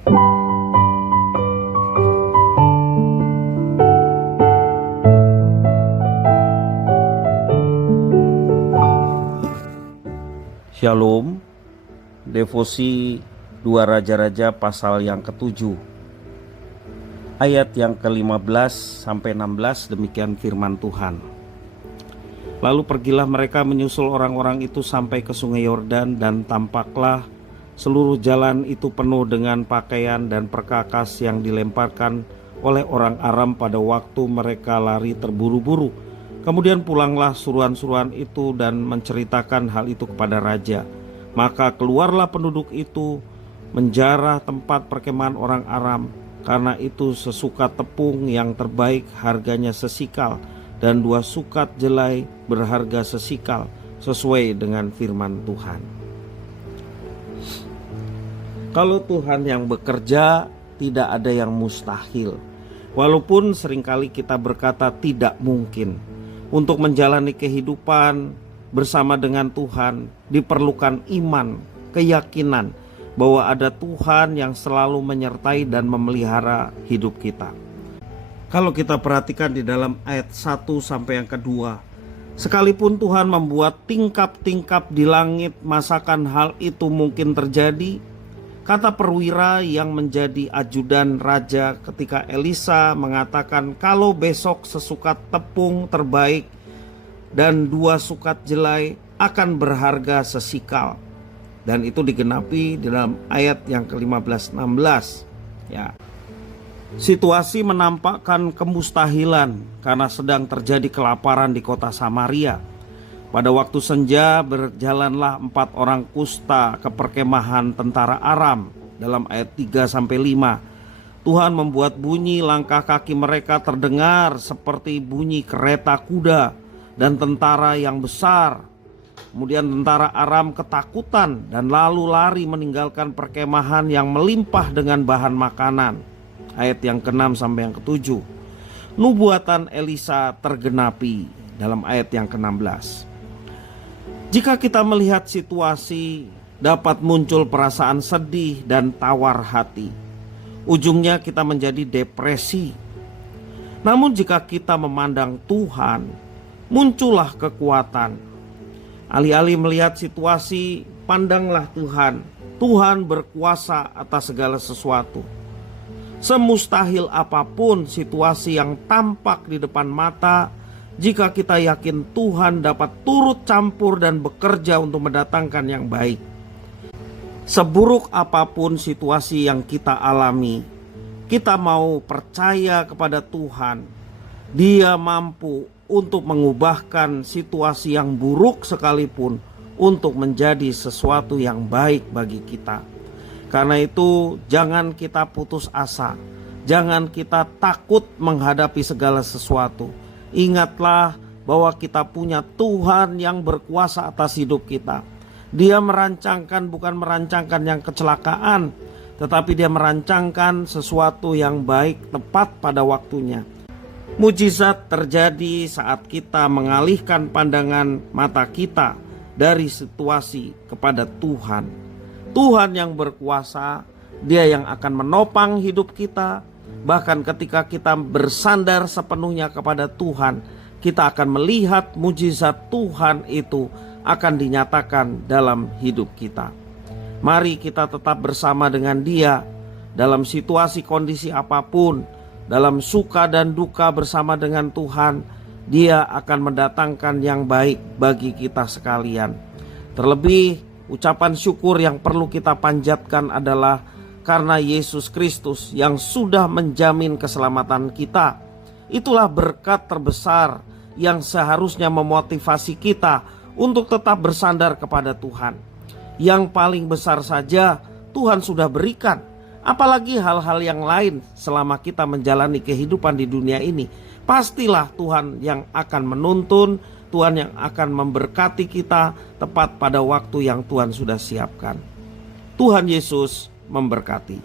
Shalom, devosi 2 Raja-Raja pasal yang ke-7 ayat yang ke-15 sampai 16, demikian firman Tuhan. Lalu pergilah mereka menyusul orang-orang itu sampai ke sungai Yordan, dan tampaklah seluruh jalan itu penuh dengan pakaian dan perkakas yang dilemparkan oleh orang Aram pada waktu mereka lari terburu-buru. Kemudian pulanglah suruhan-suruhan itu dan menceritakan hal itu kepada raja. Maka keluarlah penduduk itu menjarah tempat perkemahan orang Aram, karena itu sesukat tepung yang terbaik harganya sesikal, dan 2 sukat jelai berharga sesikal, sesuai dengan firman Tuhan. Kalau Tuhan yang bekerja, tidak ada yang mustahil. Walaupun seringkali kita berkata tidak mungkin. Untuk menjalani kehidupan bersama dengan Tuhan diperlukan iman, keyakinan bahwa ada Tuhan yang selalu menyertai dan memelihara hidup kita. Kalau kita perhatikan di dalam ayat 1 sampai yang kedua, sekalipun Tuhan membuat tingkap-tingkap di langit, masakan hal itu mungkin terjadi? Kata perwira yang menjadi ajudan raja ketika Elisa mengatakan, kalau besok sesukat tepung terbaik dan 2 sukat jelai akan berharga sesikal. Dan itu digenapi di dalam ayat yang ke-15-16. Ya. Situasi menampakkan kemustahilan karena sedang terjadi kelaparan di kota Samaria. Pada waktu senja berjalanlah 4 orang kusta ke perkemahan tentara Aram. Dalam ayat 3-5, Tuhan membuat bunyi langkah kaki mereka terdengar seperti bunyi kereta kuda dan tentara yang besar. Kemudian tentara Aram ketakutan dan lalu lari meninggalkan perkemahan yang melimpah dengan bahan makanan. Ayat yang ke-6 sampai yang ke-7. Nubuatan Elisa tergenapi dalam ayat yang ke-16. Jika kita melihat situasi, dapat muncul perasaan sedih dan tawar hati. Ujungnya kita menjadi depresi. Namun jika kita memandang Tuhan, muncullah kekuatan. Alih-alih melihat situasi, pandanglah Tuhan. Tuhan berkuasa atas segala sesuatu. Semustahil apapun situasi yang tampak di depan mata, jika kita yakin Tuhan dapat turut campur dan bekerja untuk mendatangkan yang baik. Seburuk apapun situasi yang kita alami, kita mau percaya kepada Tuhan. Dia mampu untuk mengubahkan situasi yang buruk sekalipun untuk menjadi sesuatu yang baik bagi kita. Karena itu jangan kita putus asa. Jangan kita takut menghadapi segala sesuatu. Ingatlah bahwa kita punya Tuhan yang berkuasa atas hidup kita. Dia merancangkan, bukan merancangkan yang kecelakaan, tetapi dia merancangkan sesuatu yang baik tepat pada waktunya. Mujizat terjadi saat kita mengalihkan pandangan mata kita dari situasi kepada Tuhan. Tuhan yang berkuasa, Dia yang akan menopang hidup kita. Bahkan ketika kita bersandar sepenuhnya kepada Tuhan, kita akan melihat mujizat Tuhan itu akan dinyatakan dalam hidup kita. Mari kita tetap bersama dengan Dia dalam situasi kondisi apapun, dalam suka dan duka bersama dengan Tuhan. Dia akan mendatangkan yang baik bagi kita sekalian. Terlebih ucapan syukur yang perlu kita panjatkan adalah karena Yesus Kristus yang sudah menjamin keselamatan kita. Itulah berkat terbesar yang seharusnya memotivasi kita untuk tetap bersandar kepada Tuhan. Yang paling besar saja Tuhan sudah berikan, apalagi hal-hal yang lain selama kita menjalani kehidupan di dunia ini. Pastilah Tuhan yang akan menuntun, Tuhan yang akan memberkati kita tepat pada waktu yang Tuhan sudah siapkan. Tuhan Yesus memberkati.